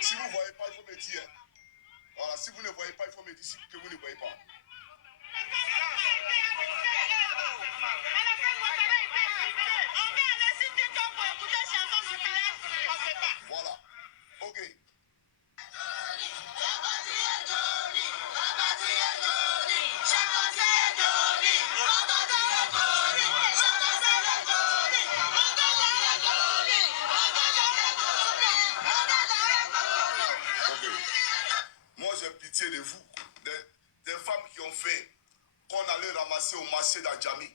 Si vous ne voyez pas, il faut me dire. Voilà, si vous ne voyez pas, il faut me dire que vous ne voyez pas. Voilà. Ok. Moi, j'ai pitié de vous, des femmes qui ont fait qu'on allait ramasser au marché d'Adjami.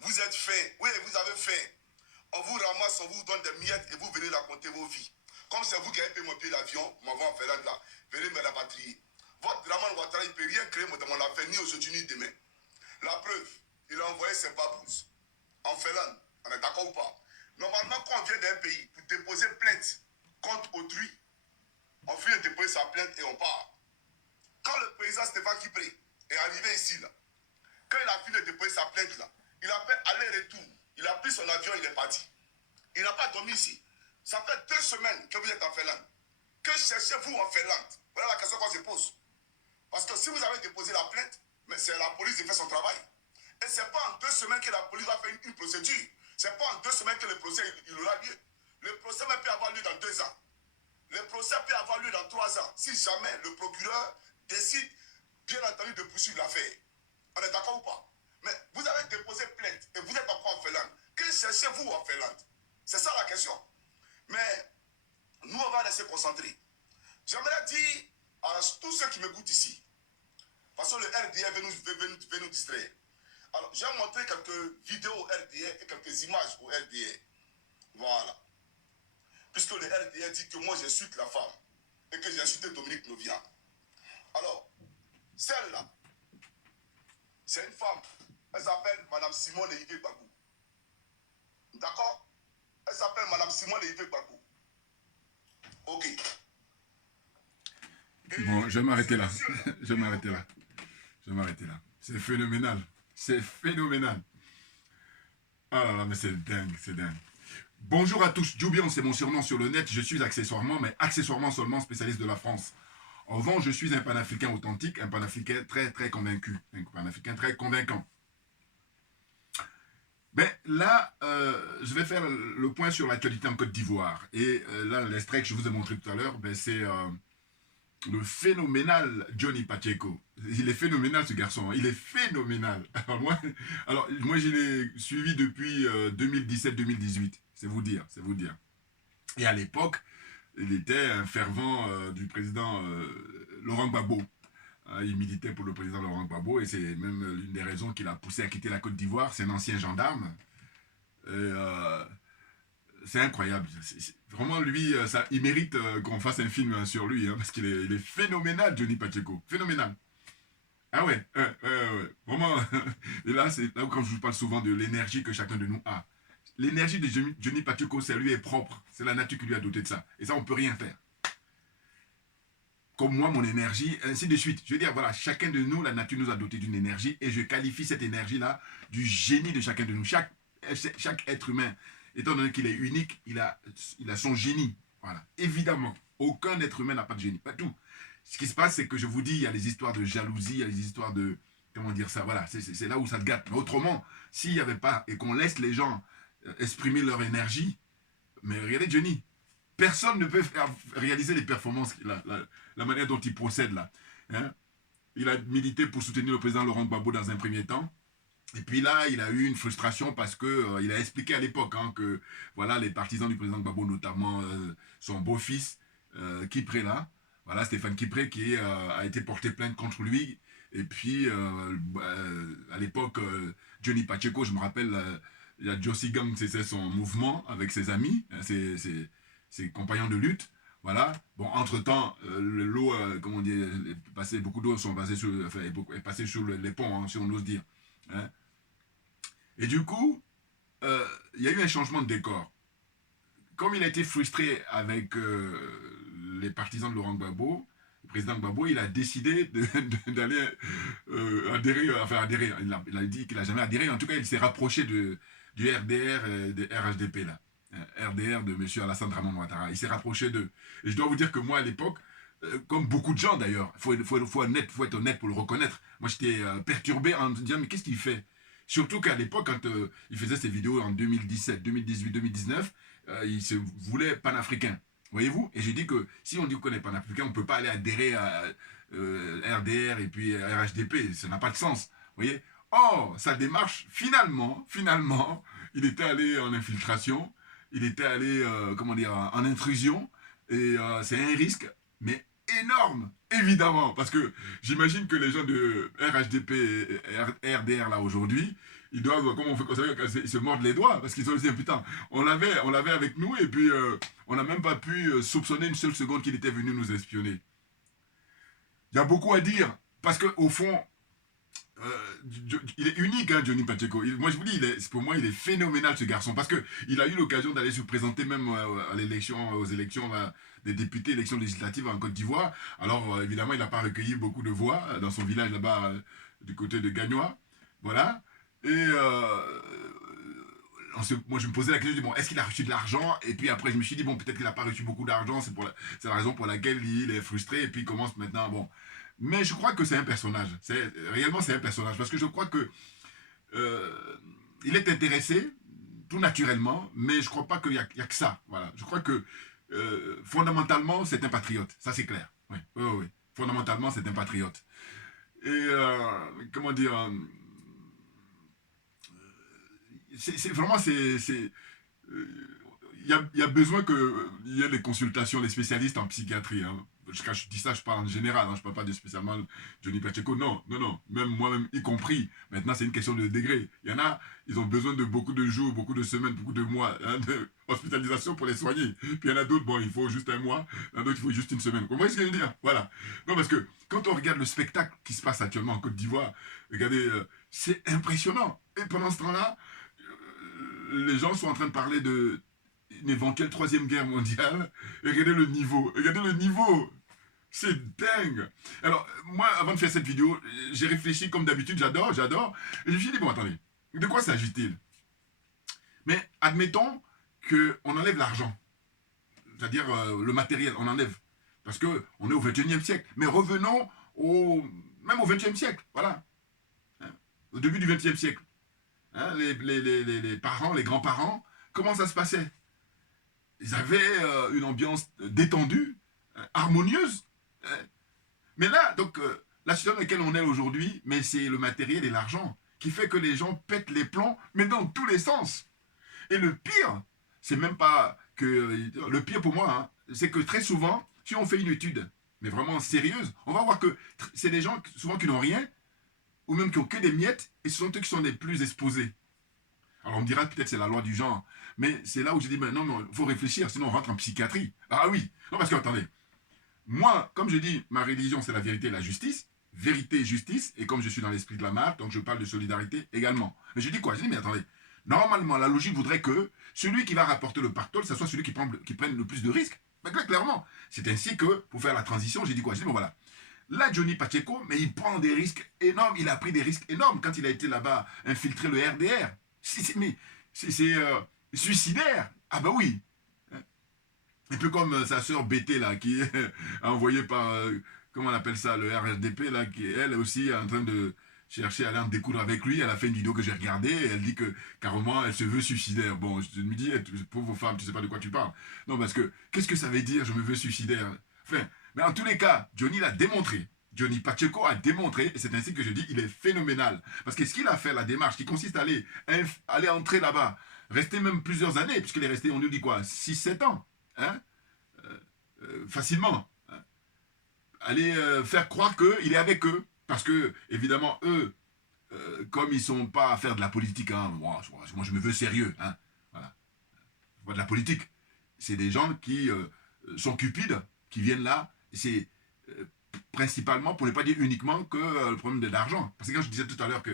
Vous êtes faim, oui, vous avez faim. On vous ramasse, on vous donne des miettes et vous venez raconter vos vies. Comme c'est vous qui avez payé mon billet d'avion, m'avez en Finlande là, venez me rapatrier. Votre Draman Ouattara, il ne peut rien créer dans mon affaire, ni aujourd'hui ni demain. La preuve, il a envoyé ses babous en Finlande. On est d'accord ou pas? Normalement, quand on vient d'un pays pour déposer plainte contre autrui, on finit de déposer sa plainte et on part. Quand le président Stéphane Kipré est arrivé ici, là, quand il a fini de déposer sa plainte, là, il a fait aller-retour. Il a pris son avion, il est parti. Il n'a pas dormi ici. Ça fait 2 semaines que vous êtes en Finlande. Que cherchez-vous en Finlande? Voilà la question qu'on se pose. Parce que si vous avez déposé la plainte, mais c'est la police qui fait son travail. Et ce n'est pas en 2 semaines que la police va faire une procédure. Ce n'est pas en 2 semaines que le procès il aura lieu. Le procès peut avoir lieu dans 2 ans. Le procès peut avoir lieu dans 3 ans. Si jamais le procureur décide, bien entendu, de poursuivre l'affaire. On est d'accord ou pas? Mais vous avez déposé plainte et vous êtes encore en Finlande. Que cherchez-vous en Finlande? C'est ça la question. Mais nous, on va rester concentrés. J'aimerais dire à tous ceux qui m'écoutent ici, parce que le RDA veut nous distraire. Alors, j'ai montré quelques vidéos au RDA et quelques images au RDA. Voilà. Puisque le RDA dit que moi, j'insulte la femme et que j'ai insulté Dominique Novian. Alors, celle-là, c'est une femme. Elle s'appelle Madame Simone Yves Bagou. D'accord? Elle s'appelle Madame Simone Yves Bagou. Ok. Bon, je vais m'arrêter là. Je vais m'arrêter là. Je vais m'arrêter là. C'est phénoménal. C'est phénoménal. Ah là là, mais c'est dingue, c'est dingue. Bonjour à tous. Djoubian, c'est mon surnom sur le net. Je suis accessoirement, mais accessoirement seulement spécialiste de la France. En revanche, je suis un panafricain authentique, un panafricain très convaincu, un panafricain très convaincant. Ben là, je vais faire le point sur l'actualité en Côte d'Ivoire. Et là, l'extrait que je vous ai montré tout à l'heure, ben, c'est le phénoménal Johnny Pacheco. Il est phénoménal ce garçon, il est phénoménal. Alors moi je l'ai suivi depuis 2017-2018, c'est vous dire. Et à l'époque, il était un fervent du président Laurent Gbagbo. Il militait pour le président Laurent Gbagbo et c'est même l'une des raisons qui l'a poussé à quitter la Côte d'Ivoire. C'est un ancien gendarme. C'est incroyable. Vraiment, lui, il mérite qu'on fasse un film sur lui, hein, parce qu'il est phénoménal, Johnny Pacheco. Phénoménal. Ah ouais, vraiment. Et là, c'est là où quand je vous parle souvent de l'énergie que chacun de nous a. L'énergie de Johnny Pacheco, c'est lui est propre. C'est la nature qui lui a doté de ça. Et ça, on ne peut rien faire. Comme moi, mon énergie, ainsi de suite. Je veux dire, voilà, chacun de nous, la nature nous a doté d'une énergie et je qualifie cette énergie-là du génie de chacun de nous. Chaque être humain, étant donné qu'il est unique, il a son génie. Voilà. Évidemment, aucun être humain n'a pas de génie. Pas tout. Ce qui se passe, c'est que je vous dis, il y a les histoires de jalousie, il y a les histoires de... Comment dire ça? Voilà, c'est là où ça te gâte. Mais autrement, s'il n'y avait pas, et qu'on laisse les gens exprimer leur énergie, mais regardez Johnny, personne ne peut réaliser les performances, la manière dont il procède là. Hein? Il a milité pour soutenir le président Laurent Gbagbo dans un premier temps. Et puis là, il a eu une frustration parce que il a expliqué à l'époque que voilà, les partisans du président Gbagbo, notamment son beau-fils, Kipré là, voilà, Stéphane Kipré, qui a été porté plainte contre lui. Et puis, à l'époque, Johnny Pacheco, je me rappelle, il y a Josie Gang, c'est son mouvement avec ses amis, ses compagnons de lutte. Voilà. Bon, entre-temps, l'eau, comment on dit, beaucoup d'eau sont passées sur, est passée sur les ponts, hein, si on ose dire. Hein. Et du coup, il y a eu un changement de décor. Comme il a été frustré avec les partisans de Laurent Gbagbo, président Gbagbo, il a décidé d'aller adhérer, enfin adhérer. Il a dit qu'il n'a jamais adhéré. En tout cas, il s'est rapproché du RDR et de RHDP, là. RDR de M. Alassane Draman Ouattara. Il s'est rapproché d'eux. Et je dois vous dire que moi, à l'époque, comme beaucoup de gens d'ailleurs, faut être honnête pour le reconnaître. Moi, j'étais perturbé en me disant, mais qu'est-ce qu'il fait? Surtout qu'à l'époque, quand il faisait ses vidéos en 2017, 2018, 2019, il se voulait panafricain. Voyez-vous? Et j'ai dit que si on dit qu'on est panafricain, on ne peut pas aller adhérer à RDR et puis RHDP. Ça n'a pas de sens. Voyez? Or, sa démarche, finalement, il était allé en infiltration, il était allé, comment dire, en intrusion. Et c'est un risque, mais énorme, évidemment. Parce que j'imagine que les gens de RHDP et RDR, là, aujourd'hui, ils doivent, comment on fait, vous savez, ils se mordent les doigts, parce qu'ils ont dit, putain, on l'avait avec nous, et puis on n'a même pas pu soupçonner une seule seconde qu'il était venu nous espionner. Il y a beaucoup à dire, parce qu'au fond, il est unique, hein, Johnny Pacheco. Moi, je vous dis, pour moi, il est phénoménal, ce garçon, parce qu'il a eu l'occasion d'aller se présenter même aux élections des députés, élections législatives en Côte d'Ivoire. Alors, évidemment, il n'a pas recueilli beaucoup de voix dans son village là-bas, du côté de Gagnois. Voilà. Et moi, je me posais la question, je dis, bon, est-ce qu'il a reçu de l'argent? Et puis après, je me suis dit, bon, peut-être qu'il n'a pas reçu beaucoup d'argent, c'est la raison pour laquelle il est frustré, et puis il commence maintenant, bon. Mais je crois que c'est un personnage. Réellement, c'est un personnage. Parce que je crois que il est intéressé, tout naturellement, mais je ne crois pas qu'il y a que ça. Voilà. Je crois que fondamentalement, c'est un patriote. Ça, c'est clair. Oui, oui, oui. Fondamentalement, c'est un patriote. Et comment dire, vraiment, il y a besoin qu'il y ait des consultations des spécialistes en psychiatrie. Hein. Quand je dis ça, je parle en général. Hein. Je ne parle pas de spécialement Johnny Pacheco. Non, non, non. Même moi-même, y compris. Maintenant, c'est une question de degré. Il y en a, ils ont besoin de beaucoup de jours, beaucoup de semaines, beaucoup de mois hein, d'hospitalisation pour les soigner. Puis il y en a d'autres, bon, il faut juste un mois. Il y en a d'autres, il faut juste une semaine. Vous voyez ce que je veux dire? Voilà. Non, parce que quand on regarde le spectacle qui se passe actuellement en Côte d'Ivoire, regardez, c'est impressionnant. Et pendant ce temps-là, les gens sont en train de parler de une éventuelle troisième guerre mondiale. Et regardez le niveau. Regardez le niveau. C'est dingue. Alors, moi, avant de faire cette vidéo, j'ai réfléchi comme d'habitude, j'adore. Et je me suis dit, bon, attendez, de quoi s'agit-il? Mais admettons qu'on enlève l'argent. C'est-à-dire le matériel, on enlève. Parce qu'on est au 21e siècle. Mais revenons même au 20e siècle. Voilà. Hein, au début du 20e siècle. Hein, les parents, les grands-parents, comment ça se passait? Ils avaient une ambiance détendue, harmonieuse. Mais là, donc, la situation dans laquelle on est aujourd'hui, mais c'est le matériel et l'argent qui fait que les gens pètent les plombs, mais dans tous les sens. Et le pire, c'est même pas que... Le pire pour moi, hein, c'est que très souvent, si on fait une étude, mais vraiment sérieuse, on va voir que c'est des gens souvent qui n'ont rien, ou même qui n'ont que des miettes, et ce sont eux qui sont les plus exposés. Alors on me dira peut-être c'est la loi du genre, mais c'est là où je dis, ben non, mais il faut réfléchir, sinon on rentre en psychiatrie. Ah oui, non parce que attendez, moi, comme je dis, ma religion c'est la vérité et la justice, vérité et justice, et comme je suis dans l'esprit de la marque, donc je parle de solidarité également. Mais je dis quoi? Je dis, mais attendez, normalement la logique voudrait que celui qui va rapporter le pactole, ce soit celui qui prenne le plus de risques. Mais clairement, c'est ainsi que, pour faire la transition, j'ai dit quoi? Je dis, bon voilà, là, Johnny Pacheco, mais il prend des risques énormes, il a pris des risques énormes quand il a été là-bas infiltrer le RDR. Mais c'est suicidaire. Ah bah oui. Un peu comme sa sœur BT là, qui est envoyée par, comment on appelle ça, le RSDP là, qui elle aussi est en train de chercher à aller en découdre avec lui. Elle a fait une vidéo que j'ai regardée et elle dit que carrément elle se veut suicidaire. Bon, je me dis, pauvre femme, tu sais pas de quoi tu parles. Non, parce que qu'est-ce que ça veut dire, je me veux suicidaire? Enfin, mais en tous les cas, Johnny l'a démontré. Johnny Pacheco a démontré, et c'est ainsi que je dis, il est phénoménal. Parce que ce qu'il a fait, la démarche, qui consiste à aller entrer là-bas, rester même plusieurs années, puisqu'il est resté, on nous dit quoi, 6-7 ans, hein, facilement. Hein, aller faire croire qu'il est avec eux. Parce que, évidemment, eux, comme ils ne sont pas à faire de la politique, hein, moi je me veux sérieux, hein, voilà. Pas de la politique. C'est des gens qui sont cupides, qui viennent là, c'est principalement, pour ne pas dire uniquement, que le problème de l'argent. Parce que quand je disais tout à l'heure que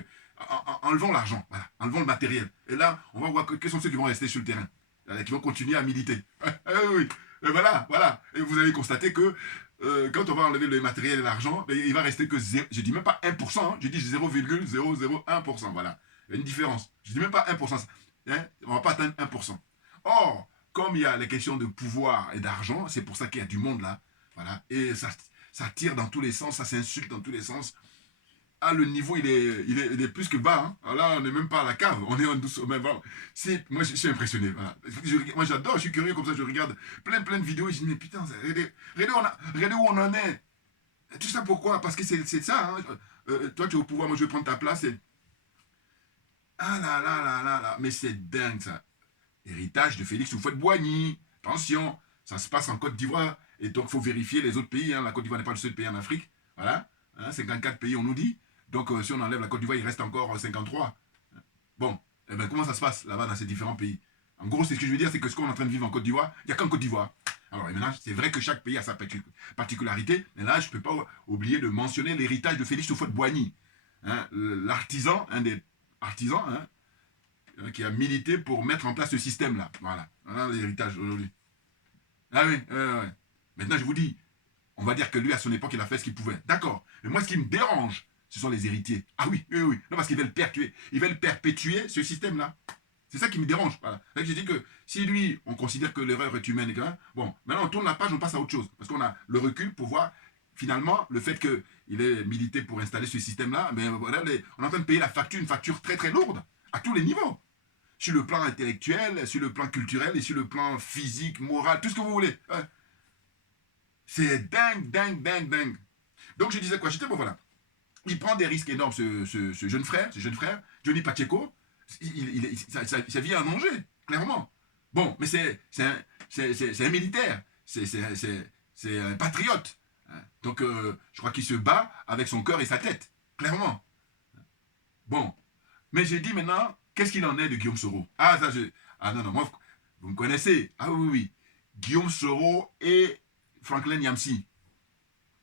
enlevons l'argent, voilà, enlevons le matériel. Et là, on va voir quels sont ceux qui vont rester sur le terrain, qui vont continuer à militer. Oui, et voilà. Et vous allez constater que quand on va enlever le matériel et l'argent, il va rester que 0, je dis même pas 1%, hein, je dis 0,001%, voilà. Il y a une différence. Je dis même pas 1%, hein, on va pas atteindre 1%. Or, comme il y a les questions de pouvoir et d'argent, c'est pour ça qu'il y a du monde là, voilà, et ça tire dans tous les sens, ça s'insulte dans tous les sens. Ah, le niveau, il est plus que bas. Hein. Alors là, on n'est même pas à la cave. On est en douce. Moi, je suis impressionné. Voilà. Moi, j'adore. Je suis curieux comme ça. Je regarde plein de vidéos. Et je dis, mais putain, regardez où on en est. Tout ça pourquoi? Parce que c'est ça. Hein. Toi, tu es au pouvoir. Moi, je vais prendre ta place. Ah là là là là là. Mais c'est dingue, ça. Héritage de Félix Houphouët-Boigny. Attention. Ça se passe en Côte d'Ivoire. Et donc, il faut vérifier les autres pays. Hein. La Côte d'Ivoire n'est pas le seul pays en Afrique. Voilà. Hein, 54 pays, on nous dit. Donc, si on enlève la Côte d'Ivoire, il reste encore 53. Bon, eh ben, comment ça se passe là-bas dans ces différents pays? En gros, c'est ce que je veux dire, c'est que ce qu'on est en train de vivre en Côte d'Ivoire, il n'y a qu'en Côte d'Ivoire. Alors, maintenant, c'est vrai que chaque pays a sa particularité, mais là, je ne peux pas oublier de mentionner l'héritage de Félix Houphouët-Boigny, hein, l'artisan, un des artisans, hein, qui a milité pour mettre en place ce système-là. Voilà l'héritage aujourd'hui. Ah oui, ouais. Maintenant, je vous dis, on va dire que lui, à son époque, il a fait ce qu'il pouvait. D'accord. Mais moi, ce qui me dérange, ce sont les héritiers. Ah oui. Non, parce qu'ils veulent perpétuer ce système-là. C'est ça qui me dérange. Voilà. J'ai dit que si lui, on considère que l'erreur est humaine, bon, maintenant on tourne la page, on passe à autre chose. Parce qu'on a le recul pour voir, finalement, le fait qu'il ait milité pour installer ce système-là, mais voilà, on est en train de payer la facture, une facture très très lourde, à tous les niveaux. Sur le plan intellectuel, sur le plan culturel et sur le plan physique, moral, tout ce que vous voulez. Ouais. C'est dingue. Donc je disais quoi? J'étais bon, voilà. Il prend des risques énormes, ce jeune frère, Johnny Pacheco. Ça vient en danger, clairement. Bon, mais c'est un militaire. C'est un patriote. Donc je crois qu'il se bat avec son cœur et sa tête, clairement. Bon, mais j'ai dit maintenant, qu'est-ce qu'il en est de Guillaume Soro? Ah non, moi, vous me connaissez. Ah oui. Guillaume Soro et Franklin Nyamsi.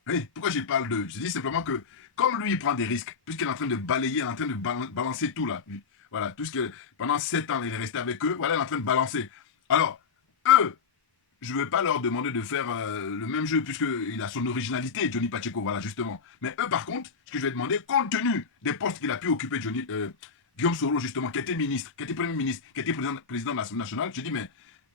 Oui, pourquoi je parle d'eux? Je dis simplement que, comme lui, il prend des risques, puisqu'il est en train de balayer, en train de balancer tout là. Voilà, tout ce que pendant 7 ans, il est resté avec eux, voilà, il est en train de balancer. Alors, eux, je ne veux pas leur demander de faire le même jeu, puisqu'il a son originalité, Johnny Pacheco, voilà, justement. Mais eux, par contre, ce que je vais demander, compte tenu des postes qu'il a pu occuper, Guillaume Soro, justement, qui était ministre, qui était premier ministre, qui était président de l'Assemblée nationale, je dis, mais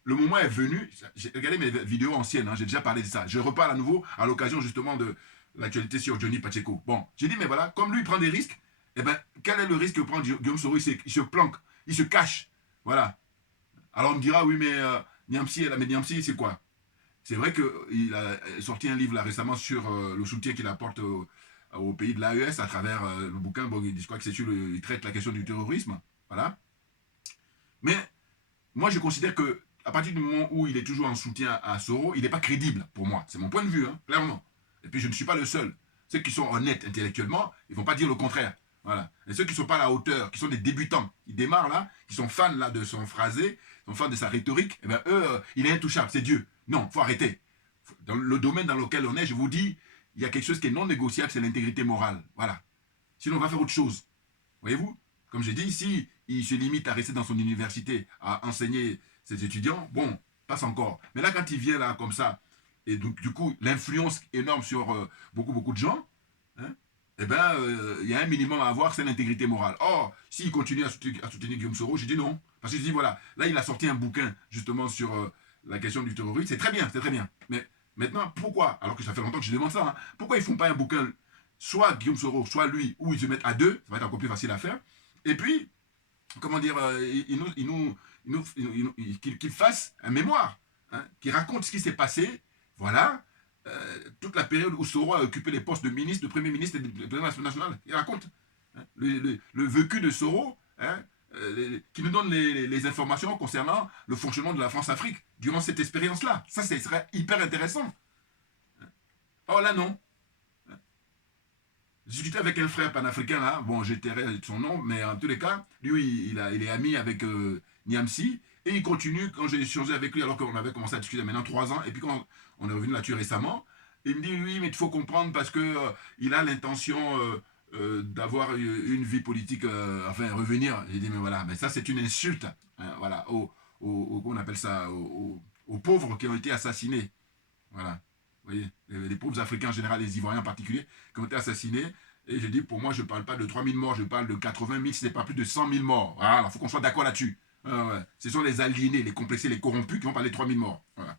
le moment est venu, j'ai regardé mes vidéos anciennes, hein, j'ai déjà parlé de ça, je reparle à nouveau à l'occasion justement de l'actualité sur Johnny Pacheco. Bon, j'ai dit, mais voilà, comme lui il prend des risques, eh ben, quel est le risque que prend Guillaume Soro? Il se planque, il se cache. Voilà. Alors on me dira, oui, mais Niamsi, c'est quoi? C'est vrai qu'il a sorti un livre là récemment sur le soutien qu'il apporte au pays de l'AES à travers le bouquin, bon, je crois que c'est sur il traite la question du terrorisme. Voilà. Mais moi, je considère que à partir du moment où il est toujours en soutien à Soro, il n'est pas crédible pour moi. C'est mon point de vue, hein, clairement. Et puis, je ne suis pas le seul. Ceux qui sont honnêtes intellectuellement, ils ne vont pas dire le contraire. Voilà. Et ceux qui ne sont pas à la hauteur, qui sont des débutants, qui démarrent là, qui sont fans là de son phrasé, sont fans de sa rhétorique, eh bien, eux, il est intouchable, c'est Dieu. Non, il faut arrêter. Dans le domaine dans lequel on est, je vous dis, il y a quelque chose qui est non négociable, c'est l'intégrité morale. Voilà. Sinon, on va faire autre chose. Voyez-vous? Comme j'ai dit, ici, il se limite à rester dans son université, à enseigner ses étudiants, bon, passe encore. Mais là, quand il vient là comme ça, et donc, du coup, l'influence énorme sur beaucoup de gens, hein, eh bien, il y a un minimum à avoir, c'est l'intégrité morale. Or, s'il continue à soutenir Guillaume Soro, je dis non. Parce que je dis, voilà, là, il a sorti un bouquin, justement, sur la question du terrorisme. C'est très bien. Mais maintenant, pourquoi? Alors que ça fait longtemps que je demande ça, hein, pourquoi ils ne font pas un bouquin, soit Guillaume Soro, soit lui, où ils se mettent à deux, ça va être encore plus facile à faire. Et puis, comment dire, qu'il fasse un mémoire, hein, qui raconte ce qui s'est passé, voilà, toute la période où Soro a occupé les postes de ministre, de premier ministre et de président de l'Assemblée nationale. Il raconte hein, le vécu de Soro, hein, qui nous donne les informations concernant le fonctionnement de la France-Afrique durant cette expérience-là. Ça, ce serait hyper intéressant. Or là, non. J'ai discuté avec un frère panafricain là, bon, j'ai tairai son nom, mais en tous les cas, lui, il est ami avec Niamsi, et il continue, quand j'ai échangé avec lui, alors qu'on avait commencé à discuter maintenant 3 ans, et puis quand on est revenu là-dessus récemment, il me dit, oui, mais il faut comprendre parce que il a l'intention d'avoir une vie politique, enfin, revenir. J'ai dit, mais voilà, mais ça c'est une insulte, hein, voilà, on appelle ça, aux pauvres qui ont été assassinés. Voilà. voyez, les pauvres Africains en général, les Ivoiriens en particulier, qui ont été assassinés. Et je dis, pour moi, je ne parle pas de 3 000 morts, je parle de 80 000, ce n'est pas plus de 100 000 morts. Voilà, il faut qu'on soit d'accord là-dessus. Ouais. Ce sont les aliénés, les complexés, les corrompus qui vont parler de 3 000 morts. Voilà.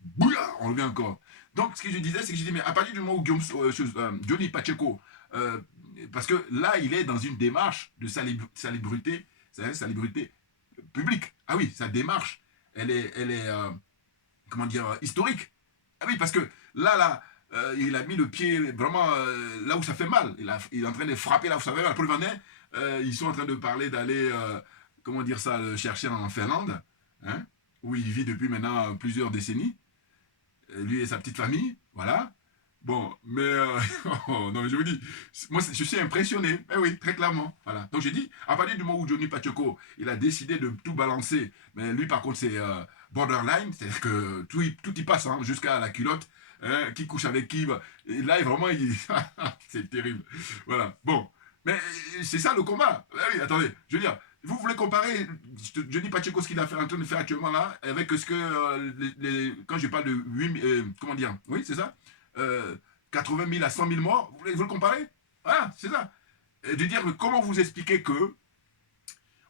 Bouya, on revient encore. Donc, ce que je disais, c'est que je dis, mais à partir du moment où Johnny Pacheco, parce que là, il est dans une démarche de salubrité publique. Ah oui, sa démarche, elle est comment dire, historique. Ah oui, parce que là, il a mis le pied vraiment là où ça fait mal. Il est en train de frapper là où ça fait mal. Paul Vanet, ils sont en train de parler d'aller, comment dire ça, le chercher en Finlande, hein, où il vit depuis maintenant plusieurs décennies. Lui et sa petite famille, voilà. Bon, mais oh, non, mais je vous dis, moi je suis impressionné, eh oui, très clairement, voilà. Donc j'ai dit, à partir du moment où Johnny Pacheco, il a décidé de tout balancer, mais lui par contre c'est borderline, c'est-à-dire que tout y passe, hein, jusqu'à la culotte, hein, qui couche avec qui, bah, et là vraiment, c'est terrible, voilà. Bon, mais c'est ça le combat. Eh oui, attendez, je veux dire, vous voulez comparer Johnny Pacheco, ce qu'il a fait en train de faire actuellement là, avec ce que, quand je parle de 8 comment dire, oui, c'est ça, 80 000 à 100 000 morts, vous le comparez? Voilà, c'est ça. Et de dire, comment vous expliquez que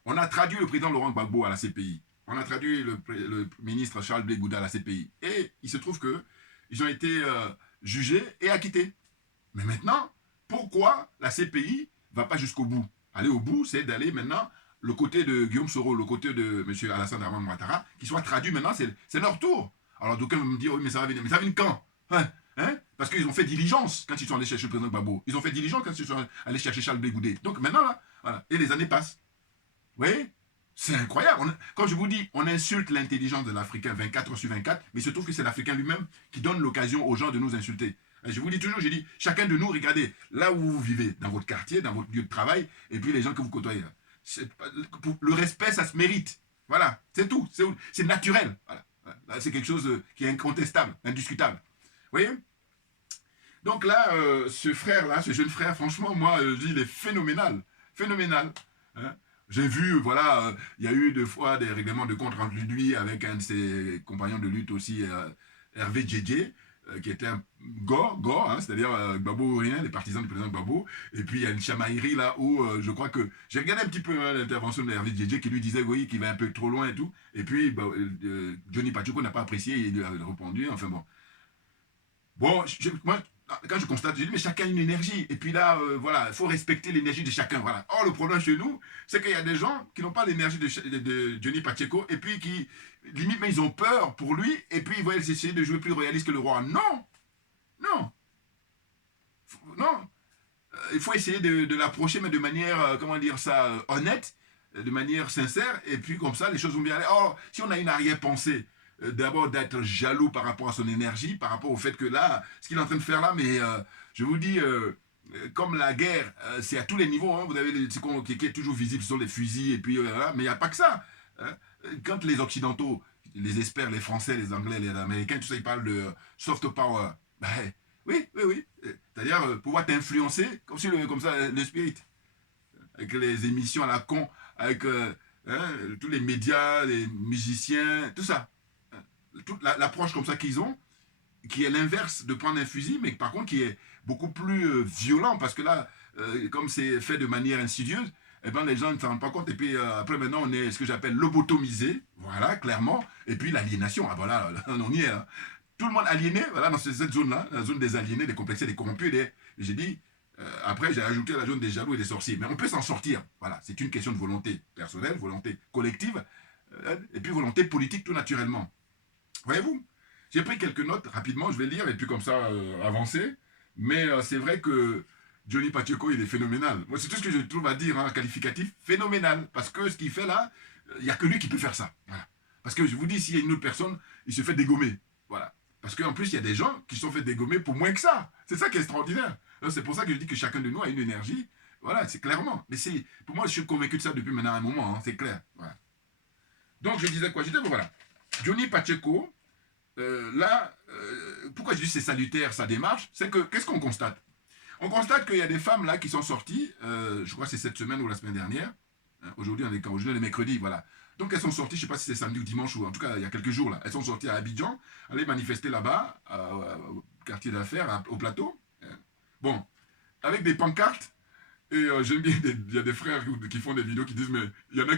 on a traduit le président Laurent Gbagbo à la CPI, on a traduit le ministre Charles Blé Gouda à la CPI, et il se trouve que ils ont été jugés et acquittés. Mais maintenant, pourquoi la CPI va pas jusqu'au bout? Aller au bout, c'est d'aller maintenant le côté de Guillaume Soro, le côté de M. Alassane Dramane Ouattara, qui soit traduit maintenant, c'est leur tour. Alors d'aucuns vont me dire, oui, mais ça va venir. Mais ça vient quand? Hein? Parce qu'ils ont fait diligence quand ils sont allés chercher le président Gbagbo. Ils ont fait diligence quand ils sont allés chercher Charles Blé Goudé. Donc maintenant, là, voilà. Et les années passent. Vous voyez? C'est incroyable. Quand je vous dis, on insulte l'intelligence de l'Africain 24 sur 24, mais il se trouve que c'est l'Africain lui-même qui donne l'occasion aux gens de nous insulter. Et je vous dis toujours, j'ai dit, chacun de nous, regardez, là où vous vivez, dans votre quartier, dans votre lieu de travail, et puis les gens que vous côtoyez. Le respect, ça se mérite. Voilà, c'est tout. C'est naturel. Voilà. C'est quelque chose qui est incontestable, indiscutable. Vous voyez? Donc là, ce frère-là, ce jeune frère, franchement, moi, je dis, il est phénoménal. Phénoménal. Hein? J'ai vu, voilà, il y a eu 2 fois des règlements de compte entre lui avec un de ses compagnons de lutte aussi, Hervé Djedje, qui était un gore, hein, c'est-à-dire Gbagbo ou rien, les partisans du président Gbagbo. Et puis il y a une chamaillerie là où je crois que j'ai regardé un petit peu l'intervention de Hervé Djedje qui lui disait, oui, qu'il va un peu trop loin et tout. Et puis Johnny Pacheco n'a pas apprécié, il lui a répondu, enfin bon. Bon, moi, quand je constate, je dis, mais chacun a une énergie. Et puis là, voilà, il faut respecter l'énergie de chacun. Voilà. Or, le problème chez nous, c'est qu'il y a des gens qui n'ont pas l'énergie de Johnny Pacheco et puis qui, limite, mais ils ont peur pour lui et puis ils vont essayer de jouer plus royaliste que le roi. Non! Non! Non! Il faut essayer de l'approcher, mais de manière, comment dire ça, honnête, de manière sincère, et puis comme ça, les choses vont bien aller. Or, si on a une arrière-pensée, d'abord d'être jaloux par rapport à son énergie, par rapport au fait que là, ce qu'il est en train de faire là, mais je vous dis, comme la guerre, c'est à tous les niveaux, hein, vous avez ce qui est toujours visible, ce sont les fusils, et puis là, mais il n'y a pas que ça. Hein. Quand les Occidentaux, les experts, les Français, les Anglais, les Américains, tout ça, ils parlent de soft power, ben, oui. C'est-à-dire pouvoir t'influencer comme ça, le spirit. Avec les émissions à la con, avec tous les médias, les musiciens, tout ça. Toute l'approche comme ça qu'ils ont, qui est l'inverse de prendre un fusil, mais par contre qui est beaucoup plus violent, parce que là, comme c'est fait de manière insidieuse, eh ben, les gens ne s'en rendent pas compte. Et puis après, maintenant, on est ce que j'appelle lobotomisé, voilà, clairement. Et puis l'aliénation, ah voilà, on y est. Hein. Tout le monde aliéné, voilà, dans cette zone-là, la zone des aliénés, des complexés, des corrompus. J'ai dit, après, j'ai ajouté la zone des jaloux et des sorciers. Mais on peut s'en sortir. Voilà, c'est une question de volonté personnelle, volonté collective, et puis volonté politique tout naturellement. Voyez-vous? J'ai pris quelques notes rapidement, je vais lire et puis comme ça avancer. Mais c'est vrai que Johnny Pacheco, il est phénoménal. Moi, c'est tout ce que je trouve à dire, hein, qualificatif, phénoménal. Parce que ce qu'il fait là, il n'y a que lui qui peut faire ça. Voilà. Parce que je vous dis, s'il y a une autre personne, il se fait dégommer. Voilà. Parce qu'en plus, il y a des gens qui se sont fait dégommer pour moins que ça. C'est ça qui est extraordinaire. C'est pour ça que je dis que chacun de nous a une énergie. Voilà, c'est clairement. Mais pour moi, je suis convaincu de ça depuis maintenant un moment. Hein, c'est clair. Voilà. Donc, je disais quoi? Je disais, voilà. Johnny Pacheco, pourquoi je dis c'est salutaire sa démarche, c'est que qu'est-ce qu'on constate? On constate qu'il y a des femmes là qui sont sorties, je crois que c'est cette semaine ou la semaine dernière, hein, aujourd'hui on est quand? Aujourd'hui on est mercredi, voilà. Donc elles sont sorties, je ne sais pas si c'est samedi ou dimanche, ou en tout cas il y a quelques jours là, elles sont sorties à Abidjan, aller manifester là-bas, quartier d'affaires, au plateau. Bon, avec des pancartes. Et j'aime bien, il y a des frères qui font des vidéos qui disent, mais il y en a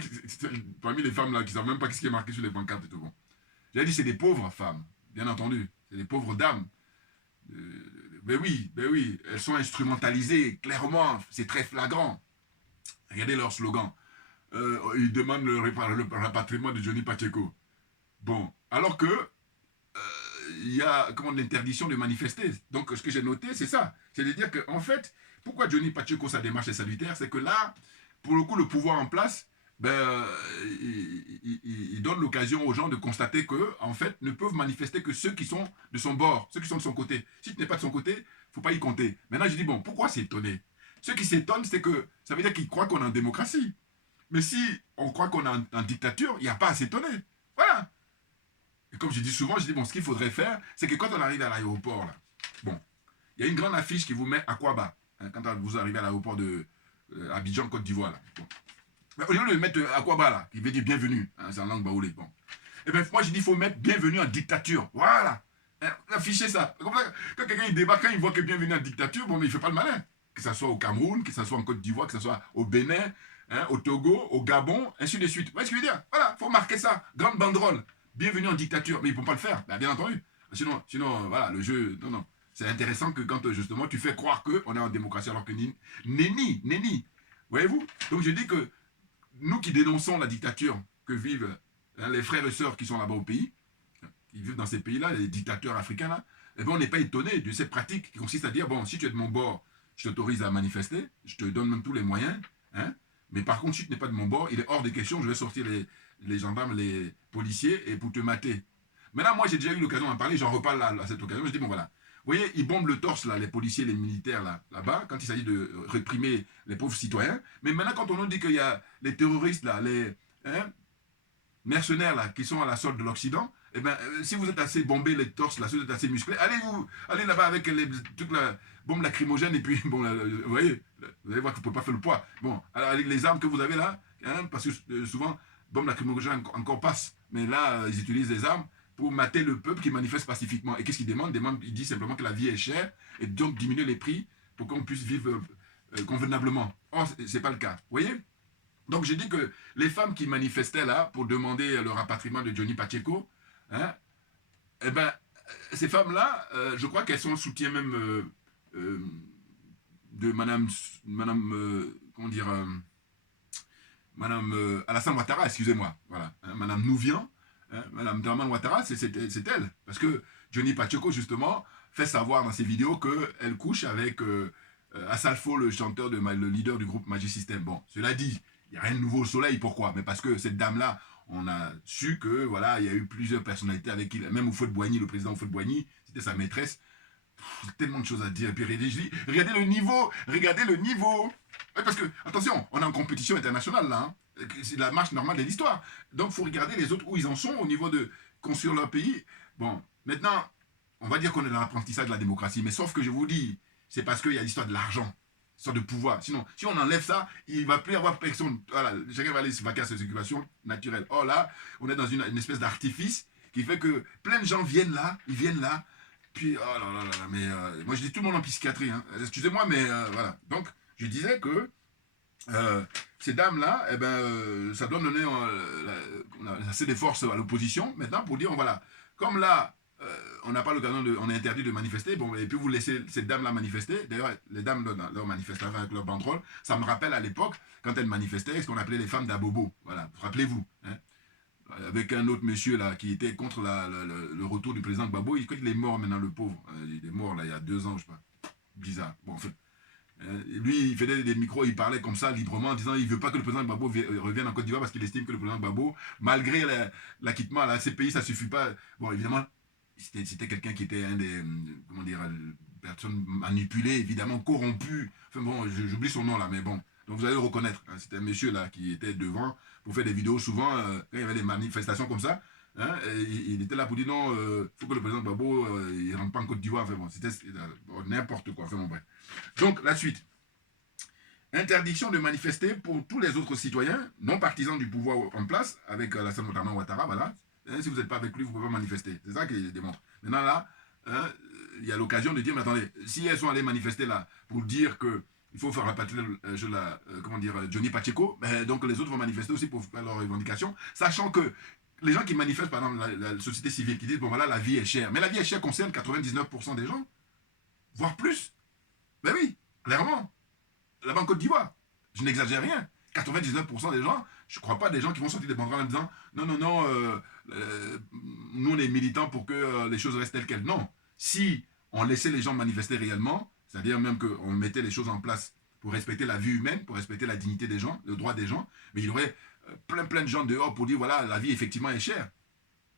parmi les femmes là qui ne savent même pas ce qui est marqué sur les pancartes et tout. Bon. J'ai dit, c'est des pauvres femmes, bien entendu. C'est des pauvres dames. Ben oui, elles sont instrumentalisées, clairement, c'est très flagrant. Regardez leur slogan. Ils demandent le rapatriement de Johnny Pacheco. Bon, alors que il y a l'interdiction de manifester. Donc ce que j'ai noté, c'est ça. C'est de dire qu'en fait, pourquoi Johnny Pacheco, sa démarche est salutaire, c'est que là, pour le coup, le pouvoir en place, il donne l'occasion aux gens de constater que, en fait, ne peuvent manifester que ceux qui sont de son bord, ceux qui sont de son côté. Si tu n'es pas de son côté, il ne faut pas y compter. Maintenant, je dis, bon, pourquoi s'étonner? Ceux qui s'étonnent, c'est que ça veut dire qu'ils croient qu'on est en démocratie. Mais si on croit qu'on est en dictature, il n'y a pas à s'étonner. Voilà. Et comme je dis souvent, je dis, bon, ce qu'il faudrait faire, c'est que quand on arrive à l'aéroport, là, bon, il y a une grande affiche qui vous met Aquaba, hein, quand vous arrivez à l'aéroport de Abidjan, Côte d'Ivoire, là. Bon. Mais au lieu de mettre Aquaba, là, qui veut dire bienvenue, hein, c'est en langue baoulée, bon. Et bien, moi, je dis, il faut mettre bienvenue en dictature. Voilà. Hein, affichez ça. Comme ça. Quand quelqu'un il débarque, quand il voit que bienvenue en dictature, bon, mais il ne fait pas le malin. Que ce soit au Cameroun, que ce soit en Côte d'Ivoire, que ce soit au Bénin, hein, au Togo, au Gabon, ainsi de suite. Vous voyez ce que je veux dire? Voilà, il faut marquer ça. Grande banderole. Bienvenue en dictature. Mais ils ne vont pas le faire, bien entendu. Sinon, voilà, le jeu, non. C'est intéressant que quand, justement, tu fais croire qu'on est en démocratie alors que nenni. Voyez-vous? Donc, je dis que nous qui dénonçons la dictature que vivent les frères et sœurs qui sont là-bas au pays, qui vivent dans ces pays-là, les dictateurs africains, là, eh bien, on n'est pas étonné de cette pratique qui consiste à dire, bon, si tu es de mon bord, je t'autorise à manifester, je te donne même tous les moyens, hein, mais par contre, si tu n'es pas de mon bord, il est hors de question, je vais sortir les gendarmes, les policiers, et pour te mater. Maintenant, moi, j'ai déjà eu l'occasion d'en parler, j'en reparle à cette occasion, je dis, bon, voilà. Vous voyez, ils bombent le torse, là, les policiers, les militaires, là-bas, quand il s'agit de réprimer les pauvres citoyens. Mais maintenant, quand on nous dit qu'il y a les terroristes, là, les mercenaires, là, qui sont à la solde de l'Occident, eh bien, si vous êtes assez bombé les torses, là, si vous êtes assez musclé, allez là-bas avec toute la bombe lacrymogène, et puis, bon, vous voyez, vous allez voir que vous ne pouvez pas faire le poids. Bon, alors, avec les armes que vous avez là, hein, parce que souvent, bombe lacrymogène encore passe, mais là, ils utilisent des armes pour mater le peuple qui manifeste pacifiquement. Et qu'est-ce qu'il demande? Il dit simplement que la vie est chère et donc diminuer les prix pour qu'on puisse vivre convenablement. Or, ce n'est pas le cas. Vous voyez? Donc, j'ai dit que les femmes qui manifestaient là pour demander le rapatriement de Johnny Pacheco, hein, eh ben, ces femmes-là, je crois qu'elles sont en soutien même de Madame Alassane Ouattara, excusez-moi, voilà, hein, Madame Nouvian, hein, Madame Draman Ouattara, c'est elle. Parce que Johnny Pacheco, justement, fait savoir dans ses vidéos qu'elle couche avec Assalfo, le chanteur, le leader du groupe Magic System. Bon, cela dit, il n'y a rien de nouveau au soleil. Pourquoi? Mais parce que cette dame-là, on a su que, voilà, il y a eu plusieurs personnalités avec qui, même Houphouët-Boigny, le président Houphouët-Boigny, c'était sa maîtresse. Tellement de choses à dire. Et puis regardez le niveau. Oui, parce que, attention, on est en compétition internationale là. Hein. C'est la marche normale de l'histoire. Donc, il faut regarder les autres où ils en sont au niveau de construire leur pays. Bon, maintenant, on va dire qu'on est dans l'apprentissage de la démocratie. Mais sauf que je vous dis, c'est parce qu'il y a l'histoire de l'argent, l'histoire de pouvoir. Sinon, si on enlève ça, il ne va plus y avoir personne. Voilà, chacun va aller se vaquer à ses occupations naturelles. Or là, on est dans une espèce d'artifice qui fait que plein de gens viennent là. Puis, oh là là, mais moi je dis tout le monde en psychiatrie, hein. Excusez-moi, mais voilà. Donc, je disais que ces dames-là, eh ben, ça doit donner assez de force à l'opposition, maintenant, pour dire, voilà, comme là, on n'a pas l'occasion on est interdit de manifester, bon, et puis vous laissez ces dames-là manifester, d'ailleurs, les dames leur manifestaient avec leur banderole, ça me rappelle à l'époque, quand elles manifestaient, ce qu'on appelait les femmes d'Abobo, voilà, rappelez-vous, hein. Avec un autre monsieur là qui était contre le retour du président Gbagbo. Il est mort maintenant, le pauvre. Il est mort là il y a 2 ans, je sais pas. Bizarre. Bon, en fait, lui, il faisait des micros, il parlait comme ça librement en disant qu'il ne veut pas que le président Gbagbo revienne en Côte d'Ivoire parce qu'il estime que le président Gbagbo, malgré l'acquittement à ces pays, ça ne suffit pas. Bon, évidemment, c'était quelqu'un qui était un des, comment dire, personnes manipulées, évidemment, corrompues. Enfin bon, j'oublie son nom là, mais bon. Donc vous allez le reconnaître. Hein, c'était un monsieur là qui était devant pour faire des vidéos souvent, quand il y avait des manifestations comme ça. Hein, il était là pour dire non, faut que le président Gbagbo il rentre pas en Côte d'Ivoire. Enfin bon, c'était n'importe quoi. Enfin bon, bref. Donc la suite. Interdiction de manifester pour tous les autres citoyens non partisans du pouvoir en place, avec Alassane Ouattara, voilà. Hein, si vous n'êtes pas avec lui, vous ne pouvez pas manifester. C'est ça qu'il démontre. Maintenant là, hein, il y a l'occasion de dire, mais attendez, si elles sont allées manifester là pour dire que il faut faire rapatrier comment dire, Johnny Pacheco, ben, donc les autres vont manifester aussi pour faire leurs revendications, sachant que les gens qui manifestent, par exemple, la société civile, qui disent, bon voilà, la vie est chère. Mais la vie est chère concerne 99% des gens, voire plus. Ben oui, clairement. Là-bas en Côte d'Ivoire, je n'exagère rien. 99% des gens, je ne crois pas des gens qui vont sortir des banderoles en disant, non, non, non, nous on est militants pour que les choses restent telles quelles. Non. Si on laissait les gens manifester réellement, c'est-à-dire même qu'on mettait les choses en place pour respecter la vie humaine, pour respecter la dignité des gens, le droit des gens, mais il y aurait plein de gens dehors pour dire, voilà, la vie effectivement est chère.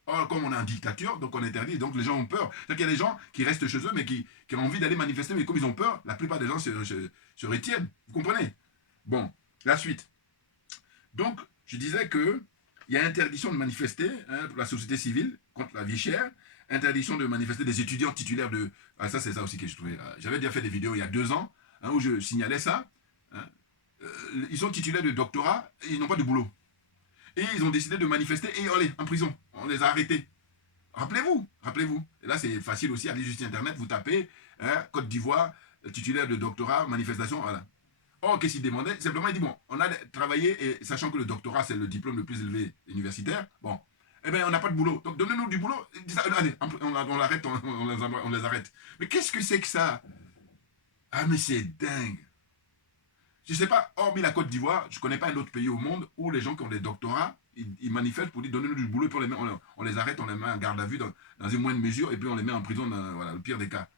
Or, comme on est en dictature, donc on interdit, donc les gens ont peur. C'est-à-dire qu'il y a des gens qui restent chez eux, mais qui ont envie d'aller manifester, mais comme ils ont peur, la plupart des gens se retiennent. Vous comprenez? Bon, la suite. Donc, je disais que il y a interdiction de manifester pour la société civile contre la vie chère, interdiction de manifester des étudiants titulaires de... Ah, ça, c'est ça aussi que je trouvais. J'avais déjà fait des vidéos il y a 2 ans où je signalais ça. Ils sont titulaires de doctorat et ils n'ont pas de boulot. Et ils ont décidé de manifester et allez, en prison. On les a arrêtés. Rappelez-vous. Et là, c'est facile aussi, allez juste sur Internet, vous tapez Côte d'Ivoire, titulaire de doctorat, manifestation, voilà. Or, qu'est-ce qu'il demandait? Simplement, il dit, bon, on a travaillé, et sachant que le doctorat, c'est le diplôme le plus élevé universitaire, bon, eh bien, on n'a pas de boulot. Donc, donnez-nous du boulot. Allez, on l'arrête, on les arrête. Mais qu'est-ce que c'est que ça? Ah, mais c'est dingue. Je ne sais pas, hormis la Côte d'Ivoire, je ne connais pas un autre pays au monde où les gens qui ont des doctorats, ils manifestent pour dire donnez-nous du boulot, puis on les arrête, on les met en garde à vue dans une moindre mesure, et puis on les met en prison dans voilà, le pire des cas.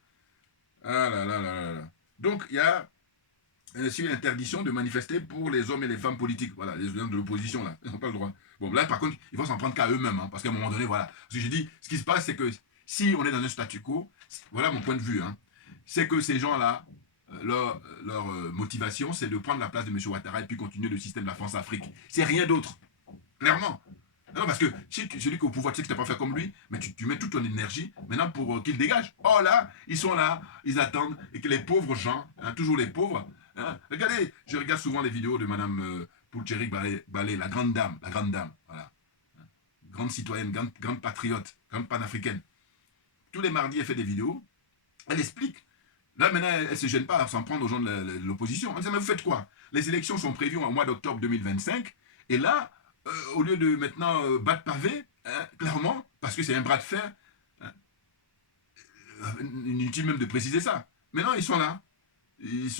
Ah là là là là là. Donc il y a une interdiction de manifester pour les hommes et les femmes politiques. Voilà, les gens de l'opposition, là, ils n'ont pas le droit. Bon, là, par contre, il faut s'en prendre qu'à eux-mêmes, hein, parce qu'à un moment donné, voilà. Parce que j'ai dit, ce qui se passe, c'est que si on est dans un statu quo, voilà mon point de vue, hein, c'est que ces gens-là, leur motivation, c'est de prendre la place de M. Ouattara et puis continuer le système de la France-Afrique. C'est rien d'autre. Clairement. Non, parce que si celui qui est au pouvoir, tu sais que tu n'as pas fait comme lui, mais tu mets toute ton énergie maintenant pour qu'il dégage. Oh là, ils sont là, ils attendent, et que les pauvres gens, hein, toujours les pauvres, hein, regardez, je regarde souvent les vidéos de Mme Poulcherik Balé, la grande dame, voilà. Grande citoyenne, grande patriote, grande panafricaine. Tous les mardis, elle fait des vidéos, elle explique. Là, maintenant, elle ne se gêne pas à s'en prendre aux gens de l'opposition. On dit, mais vous faites quoi? Les élections sont prévues au mois d'octobre 2025, et là, au lieu de maintenant battre pavé, hein, clairement, parce que c'est un bras de fer, hein, inutile même de préciser ça. Maintenant, ils sont là, ils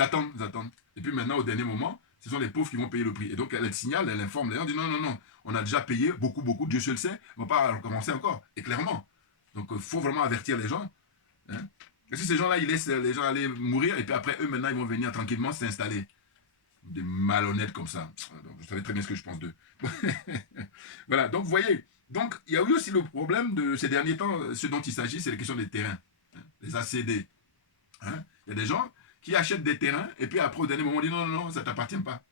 attendent. Et puis maintenant, au dernier moment, ce sont les pauvres qui vont payer le prix. Et donc, elle signale, elle informe, d'ailleurs, dit non, on a déjà payé beaucoup, Dieu seul sait, on ne va pas recommencer encore. Et clairement. Donc, il faut vraiment avertir les gens. Hein. Parce que ces gens-là, ils laissent les gens aller mourir, et puis après, eux, maintenant, ils vont venir tranquillement s'installer. Des malhonnêtes comme ça. Donc, vous savez très bien ce que je pense d'eux. Voilà, donc vous voyez. Donc, il y a eu aussi le problème de ces derniers temps, ce dont il s'agit, c'est la question des terrains. Hein, les ACD. Hein. Il y a des gens qui achètent des terrains, et puis après, au dernier moment, on dit non, ça ne t'appartient pas.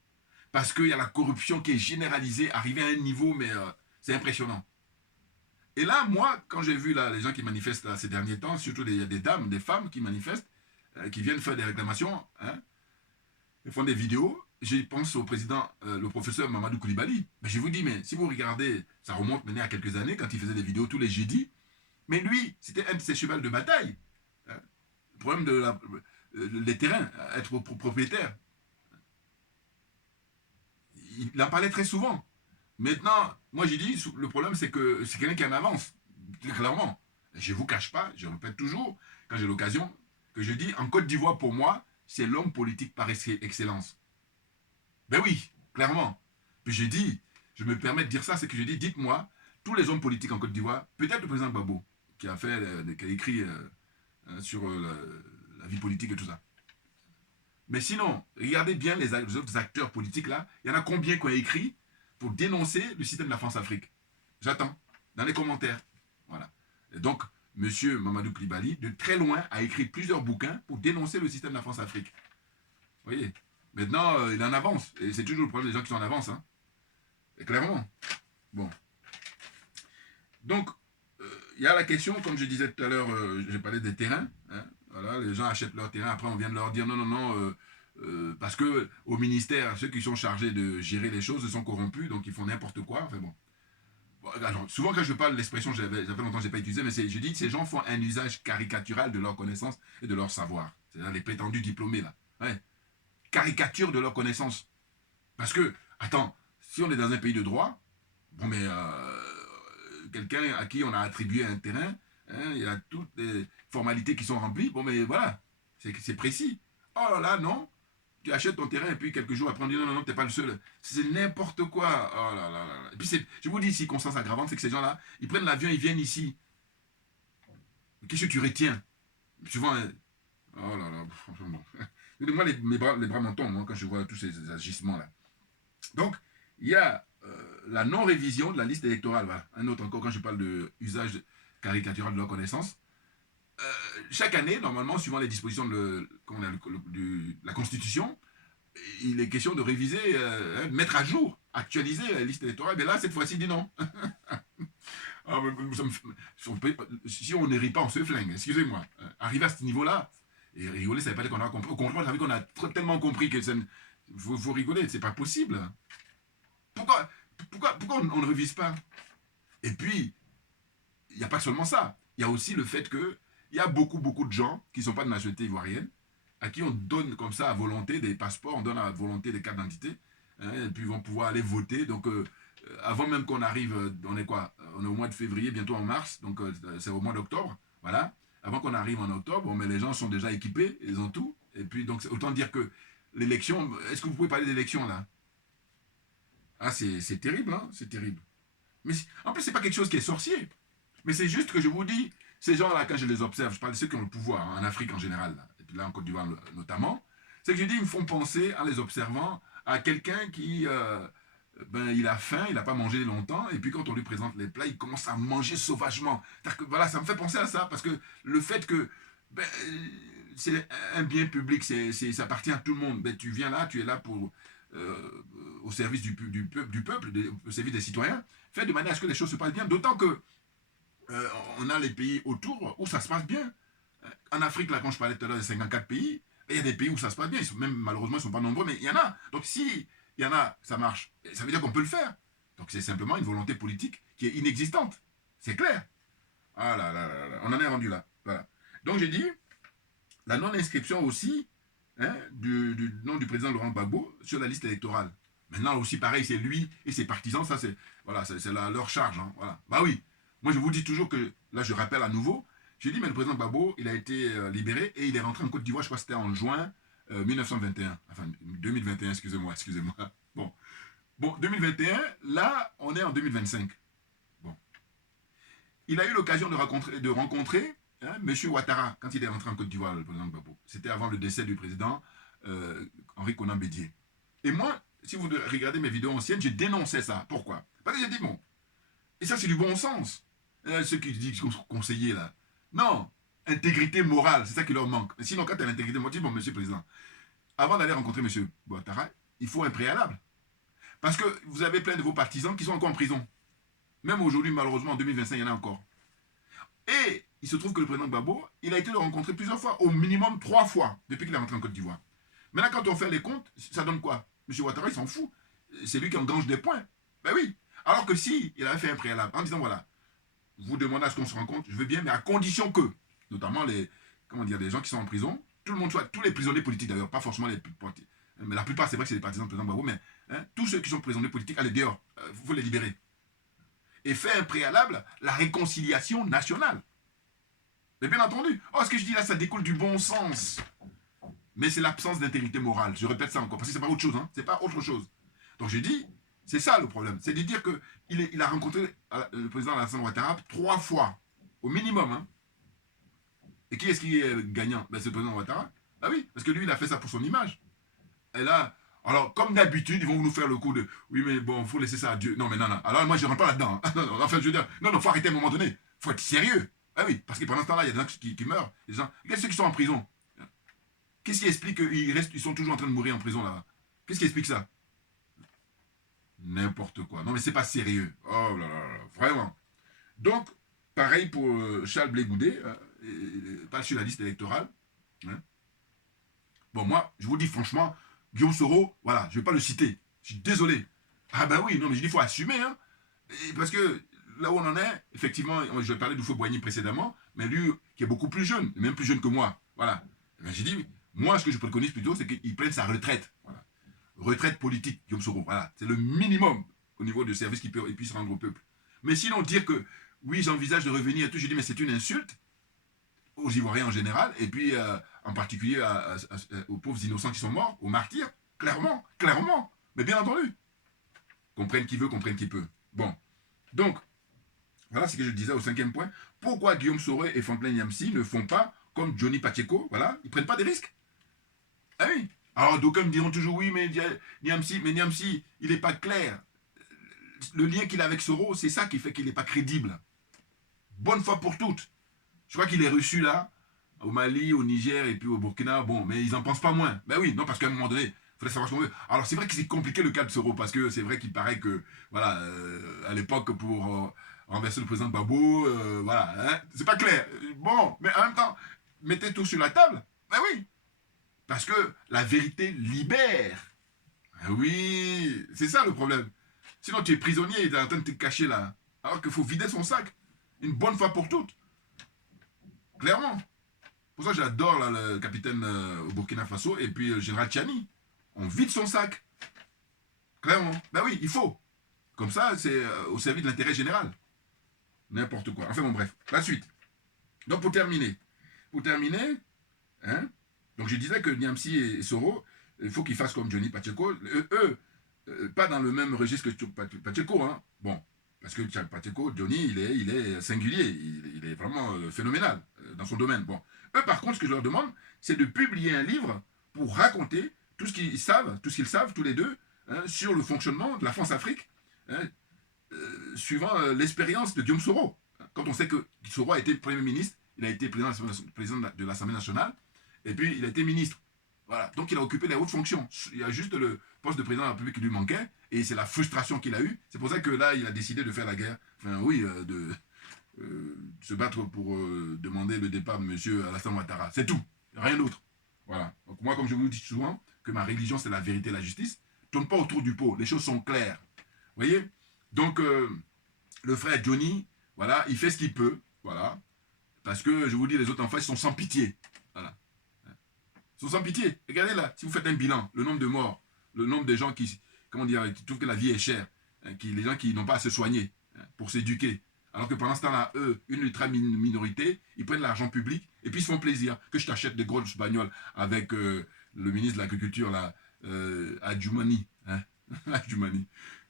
Parce qu'il y a la corruption qui est généralisée, arrivée à un niveau, mais c'est impressionnant. Et là, moi, quand j'ai vu là, les gens qui manifestent là, ces derniers temps, surtout il y a des dames, des femmes qui manifestent, qui viennent faire des réclamations, hein, ils font des vidéos, je pense au président, le professeur Mamadou Koulibaly. Mais je vous dis, mais si vous regardez, ça remonte maintenant à quelques années, quand il faisait des vidéos tous les jeudis, mais lui, c'était un de ses chevals de bataille. Hein, le problème des terrains, être propriétaire. Il en parlait très souvent. Maintenant, moi j'ai dit, le problème c'est que c'est quelqu'un qui en avance, clairement. Je ne vous cache pas, je répète toujours, quand j'ai l'occasion, que je dis, en Côte d'Ivoire, pour moi, c'est l'homme politique par excellence. Ben oui, clairement. Puis je dis, je me permets de dire ça, c'est que je dis, dites-moi, tous les hommes politiques en Côte d'Ivoire, peut-être le président Gbagbo, qui a écrit sur la vie politique et tout ça. Mais sinon, regardez bien les autres acteurs politiques là, il y en a combien qui ont écrit pour dénoncer le système de la France-Afrique? J'attends, dans les commentaires. Voilà. Et donc, M. Mamadou Koulibaly, de très loin, a écrit plusieurs bouquins pour dénoncer le système de la France-Afrique. Vous voyez? Maintenant, il en avance. Et c'est toujours le problème des gens qui sont en avance. Hein. Et clairement. Bon. Donc, il y a la question, comme je disais tout à l'heure, j'ai parlé des terrains. Hein. Voilà, les gens achètent leur terrain. Après, on vient de leur dire non, parce que au ministère, ceux qui sont chargés de gérer les choses sont corrompus, donc ils font n'importe quoi. Enfin bon. Bon, alors, souvent quand je parle de l'expression, ça fait longtemps que je n'ai pas utilisé, mais je dis que ces gens font un usage caricatural de leur connaissance et de leur savoir. C'est-à-dire les prétendus diplômés, là. Ouais. Caricature de leur connaissance. Parce que, attends, si on est dans un pays de droit, bon, mais quelqu'un à qui on a attribué un terrain, hein, il y a toutes les formalités qui sont remplies, bon, mais voilà, c'est précis. Oh là là, non, tu achètes ton terrain et puis quelques jours après on dit non, non, non, t'es pas le seul. C'est n'importe quoi. Oh là là là. Et puis je vous dis, circonstance aggravante, c'est que ces gens-là, ils prennent l'avion, ils viennent ici. Qu'est-ce que tu retiens? Souvent, oh là là, franchement. Moi, les bras m'en tombent, moi, quand je vois tous ces agissements-là. Donc, il y a la non-révision de la liste électorale. Voilà. Un autre encore, quand je parle de usage caricatural de leur connaissance. Chaque année, normalement, suivant les dispositions de la Constitution, il est question de réviser, mettre à jour, actualiser la liste électorale. Mais là, cette fois-ci, dit non. Ah, si on ne rit pas, on se flingue. Excusez-moi. Arriver à ce niveau-là, et rigoler, ça ne veut pas dire qu'on a compris. Au contraire, ça veut dire qu'on a tellement compris que ça faut rigoler. C'est pas possible. Pourquoi on ne révise pas? Et puis, il n'y a pas seulement ça. Il y a aussi le fait que il y a beaucoup de gens qui ne sont pas de nationalité ivoirienne, à qui on donne comme ça à volonté des passeports, on donne à volonté des cartes d'identité, hein, et puis ils vont pouvoir aller voter. Donc, avant même qu'on arrive, on est quoi? On est au mois de février, bientôt en mars, donc c'est au mois d'octobre, voilà. Avant qu'on arrive en octobre, bon, mais les gens sont déjà équipés, ils ont tout. Et puis, donc, autant dire que l'élection, est-ce que vous pouvez parler d'élection là? Ah, c'est terrible, hein, c'est terrible. Mais en plus, c'est pas quelque chose qui est sorcier. Mais c'est juste que je vous dis, ces gens-là, quand je les observe, je parle de ceux qui ont le pouvoir, hein, en Afrique en général, là, et puis là en Côte d'Ivoire notamment, c'est que je dis, ils me font penser, en les observant, à quelqu'un qui, il a faim, il n'a pas mangé longtemps, et puis quand on lui présente les plats, il commence à manger sauvagement. Que, voilà, ça me fait penser à ça, parce que le fait que c'est un bien public, ça appartient à tout le monde. Ben, tu viens là, tu es là pour, au service du peuple, au service des citoyens, fais de manière à ce que les choses se passent bien, d'autant que on a les pays autour où ça se passe bien. En Afrique, là, quand je parlais tout à l'heure des 54 pays, il y a des pays où ça se passe bien. Même malheureusement, ils ne sont pas nombreux, mais il y en a. Donc si il y en a, ça marche. Ça veut dire qu'on peut le faire. Donc c'est simplement une volonté politique qui est inexistante. C'est clair. Ah là là là là. On en est rendu là. Voilà. Donc j'ai dit, la non-inscription aussi, hein, du nom du président Laurent Gbagbo sur la liste électorale. Maintenant aussi, pareil, c'est lui et ses partisans, ça c'est voilà, leur charge. Hein, voilà. Bah oui. Moi, je vous dis toujours que, là, je rappelle à nouveau, j'ai dit, mais le président Gbagbo, il a été libéré et il est rentré en Côte d'Ivoire, je crois que c'était en juin 1921. Enfin, 2021, excusez-moi. Bon, 2021, là, on est en 2025. Bon. Il a eu l'occasion de rencontrer hein, M. Ouattara quand il est rentré en Côte d'Ivoire, le président Gbagbo. C'était avant le décès du président Henri Konan Bédié. Et moi, si vous regardez mes vidéos anciennes, j'ai dénoncé ça. Pourquoi? Parce que j'ai dit, bon, et ça, c'est du bon sens. Ceux qui disent conseiller là. Non, intégrité morale, c'est ça qui leur manque. Sinon, quand tu as l'intégrité morale, dis bon, monsieur le président, avant d'aller rencontrer monsieur Ouattara, il faut un préalable. Parce que vous avez plein de vos partisans qui sont encore en prison. Même aujourd'hui, malheureusement, en 2025, il y en a encore. Et il se trouve que le président Gbagbo, il a été le rencontrer plusieurs fois, au minimum 3 fois, depuis qu'il est rentré en Côte d'Ivoire. Maintenant, quand on fait les comptes, ça donne quoi? Monsieur Ouattara, il s'en fout. C'est lui qui engrange des points. Ben oui. Alors que si il avait fait un préalable, en disant voilà, vous demandez à ce qu'on se rencontre, je veux bien, mais à condition que, notamment les gens qui sont en prison, tout le monde soit, tous les prisonniers politiques d'ailleurs, pas forcément les politiques, mais la plupart c'est vrai que c'est des partisans du président Gbagbo, mais hein, tous ceux qui sont prisonniers politiques, allez dehors, il faut les libérer. Et faire un préalable, la réconciliation nationale. Mais bien entendu, ce que je dis là, ça découle du bon sens. Mais c'est l'absence d'intégrité morale. Je répète ça encore, parce que c'est pas autre chose, hein, c'est pas autre chose. Donc j'ai dit, c'est ça le problème, c'est de dire qu'il a rencontré le président Alassane Ouattara 3 fois, au minimum. Hein. Et qui est-ce qui est gagnant? C'est le président Ouattara. Ah oui, parce que lui, il a fait ça pour son image. Et là, alors, comme d'habitude, ils vont nous faire le coup de oui, mais bon, il faut laisser ça à Dieu. Non, mais non. Alors, moi, je ne rentre pas là-dedans. Hein. Non, enfin, je veux dire, non, faut arrêter à un moment donné. Il faut être sérieux. Ah oui, parce que pendant ce temps-là, il y a des gens qui meurent. Des gens, regardez ceux qui sont en prison. Qu'est-ce qui explique qu'ils sont toujours en train de mourir en prison là-bas? Qu'est-ce qui explique ça? N'importe quoi. Non, mais c'est pas sérieux. Oh là là, vraiment. Donc, pareil pour Charles Blé Goudé, pas sur la liste électorale. Hein. Bon, moi, je vous dis franchement, Guillaume Soro, voilà, je ne vais pas le citer. Je suis désolé. Ah ben oui, non, mais je dis, il faut assumer. Hein. Parce que là où on en est, effectivement, je parlais d'Oufo-Boigny précédemment, mais lui, qui est beaucoup plus jeune, même plus jeune que moi, voilà. J'ai dit, moi, ce que je préconise plutôt, c'est qu'il prenne sa retraite. Voilà. Retraite politique, Guillaume Soro. Voilà. C'est le minimum au niveau du service qu'il puisse rendre au peuple. Mais sinon, dire que, oui, j'envisage de revenir et tout, je dis, mais c'est une insulte aux Ivoiriens en général, et puis en particulier aux pauvres innocents qui sont morts, aux martyrs, clairement, clairement, mais bien entendu. Comprenne qui veut, comprenne qui peut. Bon, donc, voilà ce que je disais au 5e point. Pourquoi Guillaume Soro et Franklin Nyamsi ne font pas comme Johnny Pacheco, voilà, ils ne prennent pas des risques? Ah oui. Alors d'aucuns me diront toujours, oui, mais Nyamsi, il n'est pas clair. Le lien qu'il a avec Soro, c'est ça qui fait qu'il n'est pas crédible. Bonne fois pour toutes. Je crois qu'il est reçu là, au Mali, au Niger et puis au Burkina. Bon, mais ils n'en pensent pas moins. Ben oui, non, parce qu'à un moment donné, il faudrait savoir ce qu'on veut. Alors c'est vrai que c'est compliqué le cas de Soro, parce que c'est vrai qu'il paraît que, voilà, à l'époque, pour renverser le président Gbagbo, voilà, hein, c'est pas clair. Bon, mais en même temps, mettez tout sur la table. Ben oui, parce que la vérité libère. Ben oui, c'est ça le problème. Sinon tu es prisonnier et tu es en train de te cacher là. Alors qu'il faut vider son sac. Une bonne fois pour toutes. Clairement. Pour ça, j'adore là, le capitaine au Burkina Faso et puis le général Tchani. On vide son sac. Clairement. Ben oui, il faut. Comme ça, c'est au service de l'intérêt général. N'importe quoi. Enfin bon, bref. La suite. Donc, pour terminer, hein, donc je disais que Nyamsi et Soro, il faut qu'ils fassent comme Johnny Pacheco. Eux, pas dans le même registre que Pacheco, hein. Bon, parce que Pacheco, Johnny, il est singulier, il est vraiment phénoménal dans son domaine. Bon, eux, par contre, ce que je leur demande, c'est de publier un livre pour raconter tout ce qu'ils savent, tous les deux, hein, sur le fonctionnement de la France-Afrique, hein, suivant l'expérience de Guillaume Soro. Quand on sait que Soro a été Premier ministre, il a été président de l'Assemblée nationale, et puis il a été ministre. Voilà. Donc il a occupé les hautes fonctions. Il y a juste le poste de président de la République qui lui manquait, et c'est la frustration qu'il a eue. C'est pour ça que là, il a décidé de faire la guerre. Enfin, oui, de se battre pour demander le départ de M. Alassane Ouattara. C'est tout. Rien d'autre. Voilà. Donc moi, comme je vous le dis souvent, que ma religion, c'est la vérité et la justice, tourne pas autour du pot. Les choses sont claires. Vous voyez? Donc, le frère Johnny, voilà, il fait ce qu'il peut. Voilà. Parce que, je vous dis, les autres en face, ils sont sans pitié. Voilà. Ils sont sans pitié. Regardez là, si vous faites un bilan, le nombre de morts, le nombre de gens qui, comment dire, qui trouvent que la vie est chère, hein, les gens qui n'ont pas à se soigner, hein, pour s'éduquer. Alors que pendant ce temps-là, eux, une ultra-minorité, ils prennent l'argent public et puis ils se font plaisir. Que je t'achète des grosses bagnoles avec le ministre de l'Agriculture, là, Adjoumani. Hein. Adjoumani.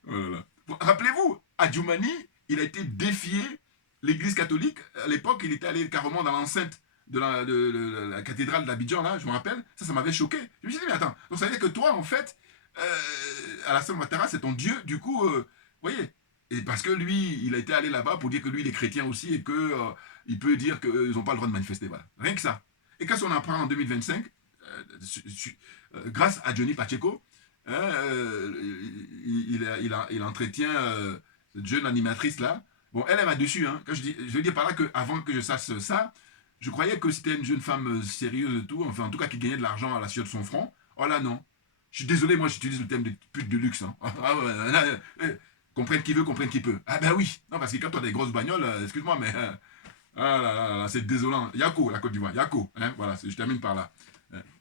Oh là là. Rappelez-vous, Adjoumani, il a été défié l'église catholique. À l'époque, il était allé carrément dans l'enceinte de la cathédrale d'Abidjan, là, je me rappelle. Ça m'avait choqué. Je me suis dit, mais attends, donc ça veut dire que toi, en fait, Alassane Ouattara, c'est ton Dieu, du coup, vous voyez. Et parce que lui, il a été allé là-bas pour dire que lui, il est chrétien aussi et qu'il peut dire qu'ils n'ont pas le droit de manifester. Voilà. Rien que ça. Et qu'est-ce qu'on apprend en 2025 grâce à Johnny Pacheco, il entretient cette jeune animatrice là. Bon, elle m'a dessus. Hein. Quand je veux dire par là qu'avant que je sache ça, je croyais que c'était une jeune femme sérieuse et tout, enfin en tout cas qui gagnait de l'argent à la sueur de son front. Oh là non. Je suis désolé, moi j'utilise le terme de pute de luxe. Hein. Comprenne qui veut, comprenne qui peut. Ah ben oui. Non, parce que quand tu as des grosses bagnoles, excuse-moi, mais ah là, c'est désolant. Yako, la Côte d'Ivoire. Yako. Hein, voilà, je termine par là.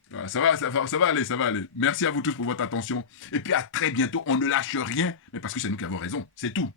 Voilà, ça va aller. Merci à vous tous pour votre attention. Et puis à très bientôt. On ne lâche rien, mais parce que c'est nous qui avons raison. C'est tout.